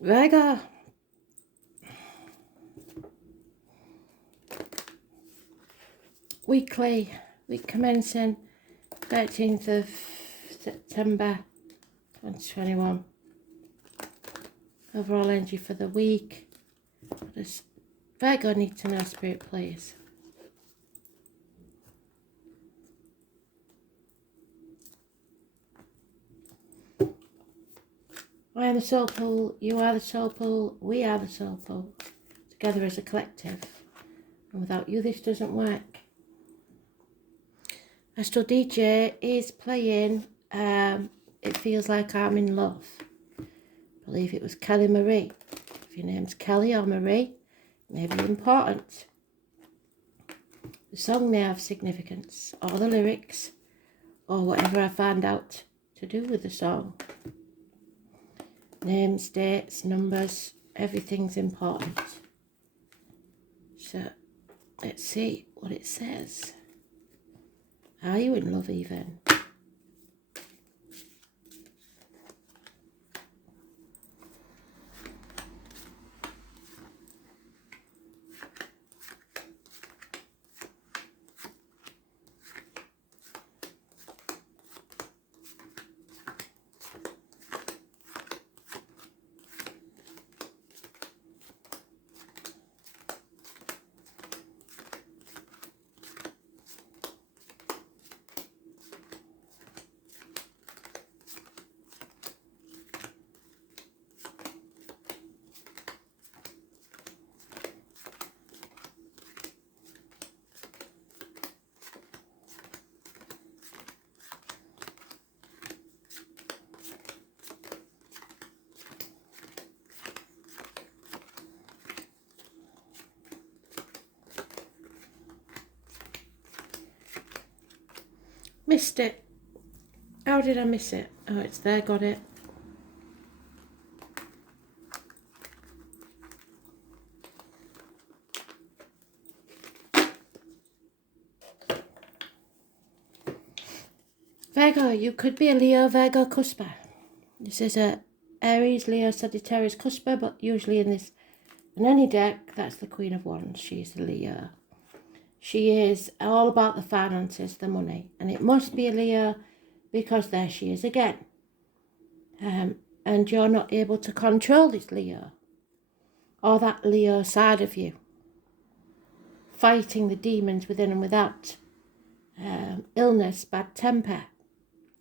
Virgo. Week commencing 13th of September 2021. Overall energy for the week. What does Virgo need to know, Spirit, please? I am the soul pool, you are the soul pool, we are the soul pool, together as a collective. And without you, this doesn't work. Astral DJ is playing It Feels Like I'm in Love. I believe it was Kelly Marie. If your name's Kelly or Marie, it may be important. The song may have significance, or the lyrics, or whatever I find out to do with the song. Names, dates, numbers, everything's important. So, let's see what it says. Are you in love even? Missed it. How did I miss it? Oh, it's there, got it. Virgo, you could be a Leo Virgo cusper. This is a Aries, Leo, Sagittarius cusper, but usually in any deck, that's the Queen of Wands. She's a Leo. She is all about the finances, the money. And it must be a Leo because there she is again. And you're not able to control this Leo. Or that Leo side of you. Fighting the demons within and without. Illness, bad temper,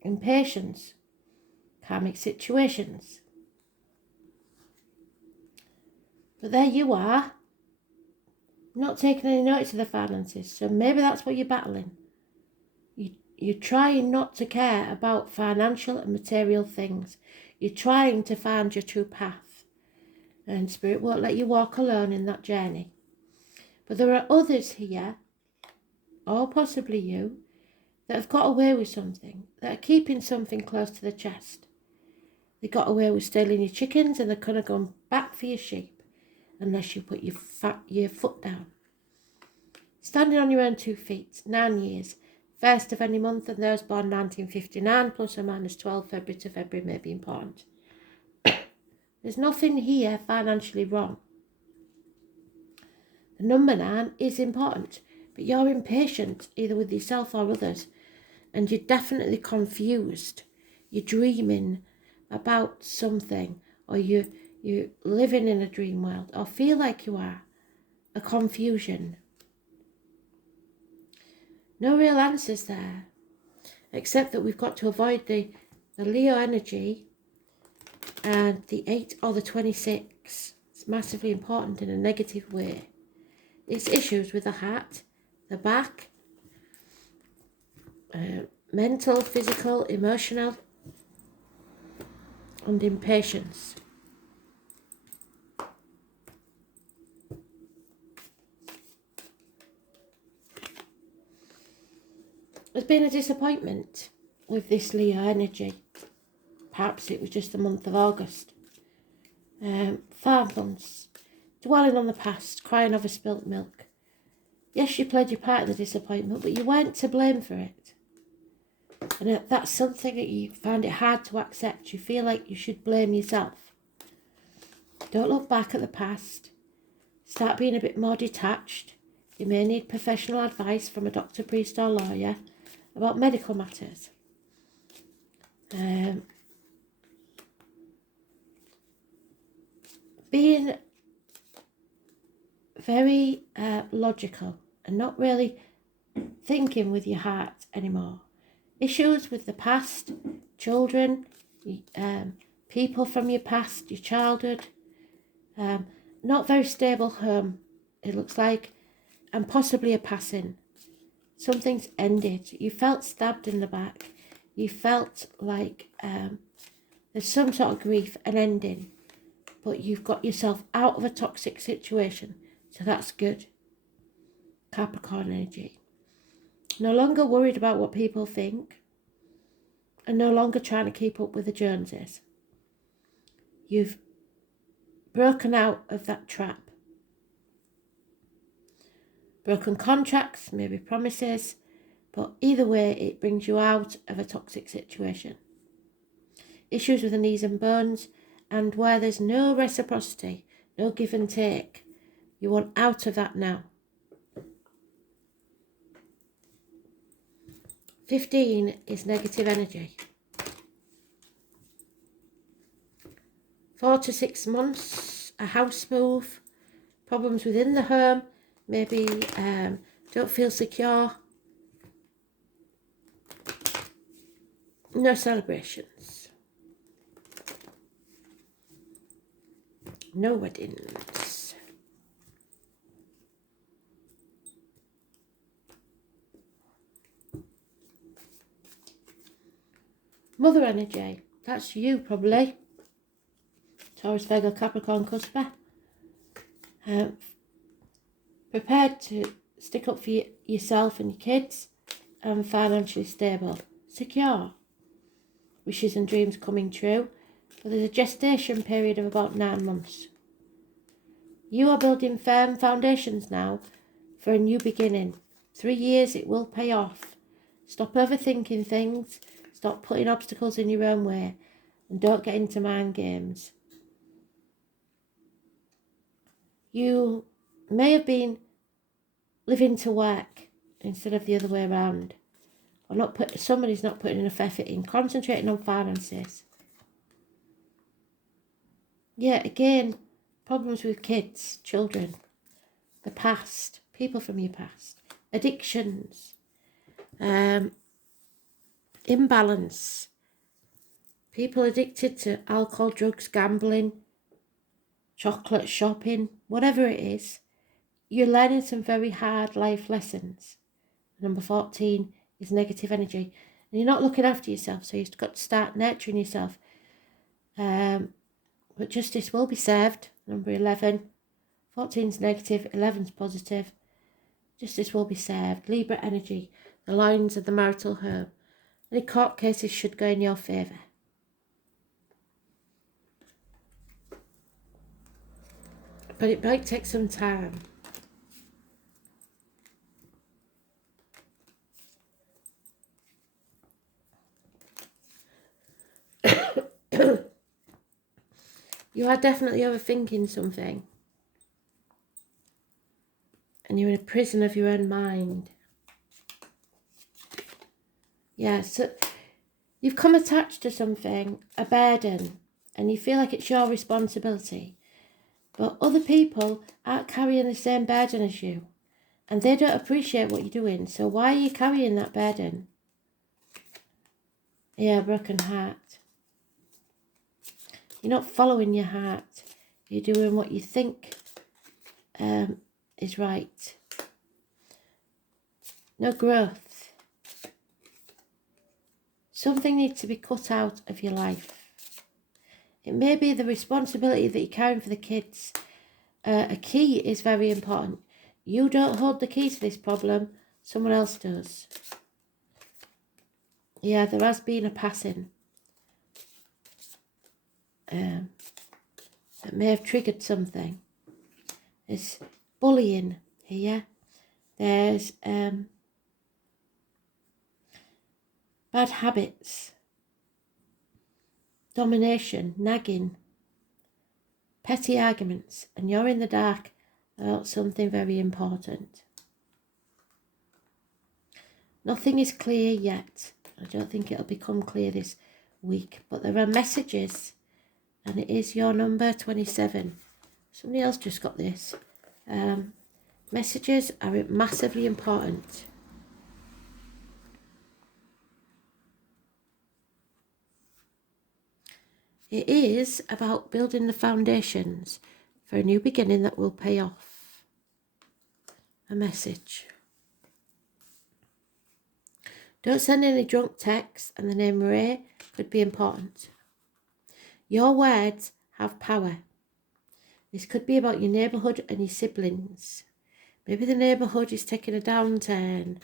impatience, karmic situations. But there you are. Not taking any notice of the finances, so maybe that's what you're battling. You're trying not to care about financial and material things. You're trying to find your true path, and Spirit won't let you walk alone in that journey. But there are others here, or possibly you, that have got away with something, that are keeping something close to the chest. They got away with stealing your chickens, and they're going to go back for your sheep unless you put your foot down. Standing on your own 2 feet, 9 years, first of any month, and those born 1959, plus or minus 12 February to February may be important. There's nothing here financially wrong. The number 9 is important, but you're impatient, either with yourself or others, and you're definitely confused. You're dreaming about something, or you're living in a dream world, or feel like you are. A confusion. No real answers there, except that we've got to avoid the Leo energy and the 8 or the 26. It's massively important in a negative way. It's issues with the heart, the back, mental, physical, emotional, and impatience. There's been a disappointment with this Leo energy. Perhaps it was just the month of August. 5 months. Dwelling on the past, crying over spilt milk. Yes, you played your part in the disappointment, but you weren't to blame for it. And that's something that you find it hard to accept. You feel like you should blame yourself. Don't look back at the past. Start being a bit more detached. You may need professional advice from a doctor, priest or lawyer about medical matters. Being very logical and not really thinking with your heart anymore. Issues with the past, children, people from your past, your childhood, not very stable home, it looks like, and possibly a passing. Something's ended. You felt stabbed in the back. You felt like there's some sort of grief, an ending, but you've got yourself out of a toxic situation, so that's good. Capricorn energy. No longer worried about what people think, and no longer trying to keep up with the Joneses. You've broken out of that trap. Broken contracts, maybe promises, but either way it brings you out of a toxic situation. Issues with the knees and bones, and where there's no reciprocity, no give and take. You want out of that now. 15 is negative energy. 4 to 6 months, a house move, problems within the home, maybe don't feel secure. No celebrations. No weddings. Mother energy, that's you probably. Taurus, Virgo, Capricorn, Cusper. Prepared to stick up for yourself and your kids, and financially stable. Secure. Wishes and dreams coming true. But there's a gestation period of about 9 months. You are building firm foundations now for a new beginning. 3 years, it will pay off. Stop overthinking things. Stop putting obstacles in your own way. And don't get into mind games. You may have been living to work instead of the other way around. Or somebody's not putting enough effort in. Concentrating on finances. Yeah, again, problems with kids, children, the past, people from your past, addictions, imbalance, people addicted to alcohol, drugs, gambling, chocolate, shopping, whatever it is. You're learning some very hard life lessons. Number 14 is negative energy. And you're not looking after yourself, so you've got to start nurturing yourself. But justice will be served. Number 11. 14's negative, 11's positive. Justice will be served. Libra energy, the lines of the marital home. Any court cases should go in your favour. But it might take some time. You are definitely overthinking something. And you're in a prison of your own mind. Yeah, so you've come attached to something, a burden, and you feel like it's your responsibility. But other people aren't carrying the same burden as you. And they don't appreciate what you're doing. So why are you carrying that burden? Yeah, broken heart. You're not following your heart. You're doing what you think is right. No growth. Something needs to be cut out of your life. It may be the responsibility that you're carrying for the kids. A key is very important. You don't hold the key to this problem. Someone else does. Yeah, there has been a passing. That may have triggered something. There's bullying here. There's bad habits, domination, nagging, petty arguments, and you're in the dark about something very important. Nothing is clear yet. I don't think it'll become clear this week, but there are messages, and it is your number 27. Somebody else just got this. Messages are massively important. It is about building the foundations for a new beginning that will pay off. A message. Don't send any drunk texts, and the name Ray could be important. Your words have power. This could be about your neighbourhood and your siblings. Maybe the neighbourhood is taking a downturn.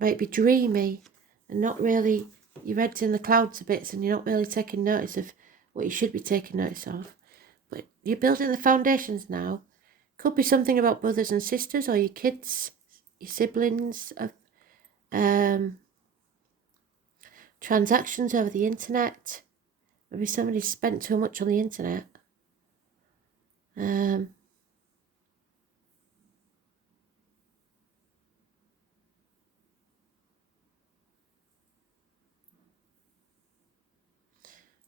Might be dreamy and not really, your head's in the clouds a bit, and you're not really taking notice of what you should be taking notice of. But you're building the foundations now. Could be something about brothers and sisters, or your kids, your siblings, transactions over the internet. Maybe somebody's spent too much on the internet.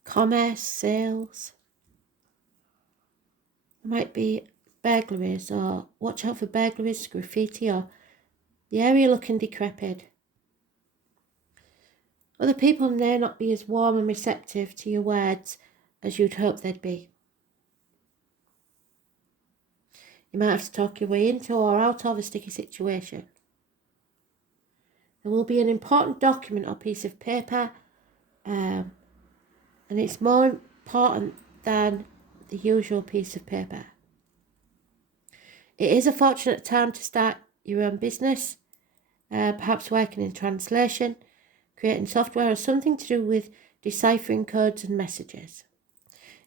Commerce, sales. There might be burglaries, or watch out for burglaries, graffiti, or the area looking decrepit. Other people may not be as warm and receptive to your words as you'd hope they'd be. You might have to talk your way into or out of a sticky situation. There will be an important document or piece of paper, and it's more important than the usual piece of paper. It is a fortunate time to start your own business, perhaps working in translation, creating software, or something to do with deciphering codes and messages.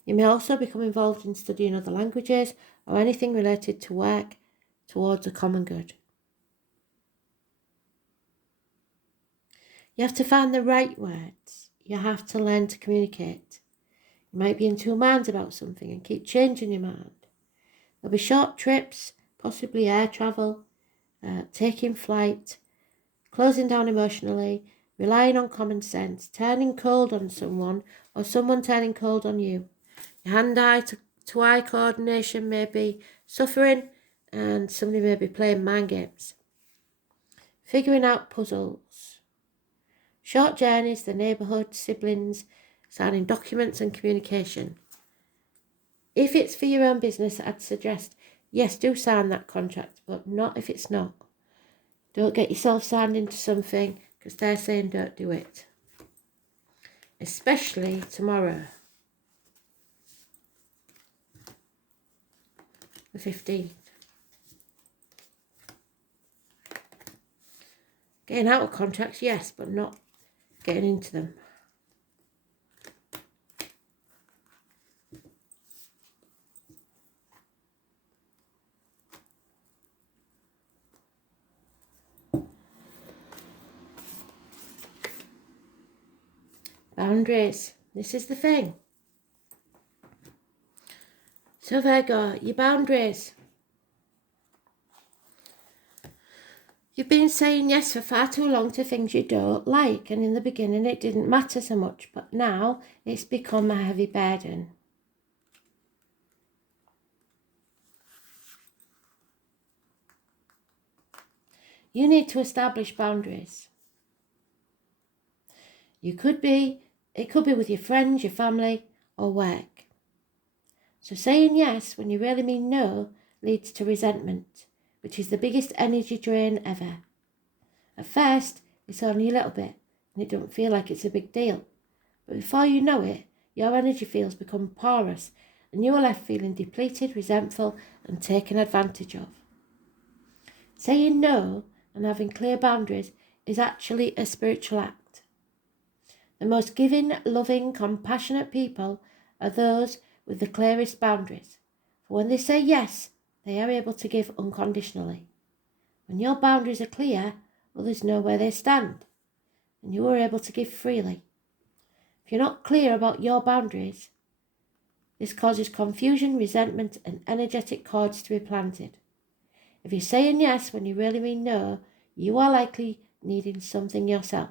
You may also become involved in studying other languages or anything related to work towards a common good. You have to find the right words. You have to learn to communicate. You might be in two minds about something and keep changing your mind. There'll be short trips, possibly air travel, taking flight, closing down emotionally, relying on common sense, turning cold on someone, or someone turning cold on you. Your hand-eye to eye coordination may be suffering, and somebody may be playing mind games. Figuring out puzzles. Short journeys, the neighbourhood, siblings, signing documents and communication. If it's for your own business, I'd suggest, yes, do sign that contract, but not if it's not. Don't get yourself signed into something because they're saying don't do it. Especially tomorrow, the 15th. Getting out of contracts, yes, but not getting into them. Boundaries. This is the thing. So Virgo, your boundaries. You've been saying yes for far too long to things you don't like, and in the beginning it didn't matter so much, but now it's become a heavy burden. You need to establish boundaries. It could be with your friends, your family, or work. So saying yes when you really mean no leads to resentment, which is the biggest energy drain ever. At first, it's only a little bit, and it don't feel like it's a big deal. But before you know it, your energy fields become porous, and you are left feeling depleted, resentful, and taken advantage of. Saying no and having clear boundaries is actually a spiritual act. The most giving, loving, compassionate people are those with the clearest boundaries. For when they say yes, they are able to give unconditionally. When your boundaries are clear, others know where they stand, and you are able to give freely. If you're not clear about your boundaries, this causes confusion, resentment, and energetic cords to be planted. If you're saying yes when you really mean no, you are likely needing something yourself.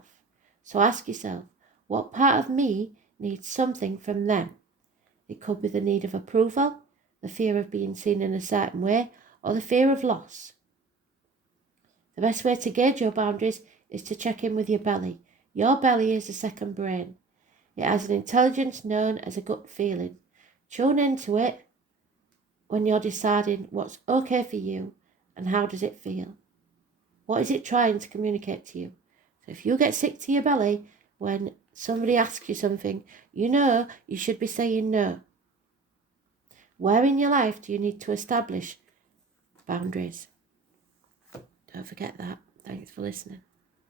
So ask yourself, what part of me needs something from them? It could be the need of approval, the fear of being seen in a certain way, or the fear of loss. The best way to gauge your boundaries is to check in with your belly. Your belly is a second brain. It has an intelligence known as a gut feeling. Tune into it when you're deciding what's okay for you and how does it feel. What is it trying to communicate to you? So if you get sick to your belly when somebody asks you something, you know you should be saying no. Where in your life do you need to establish boundaries? Don't forget that. Thanks for listening.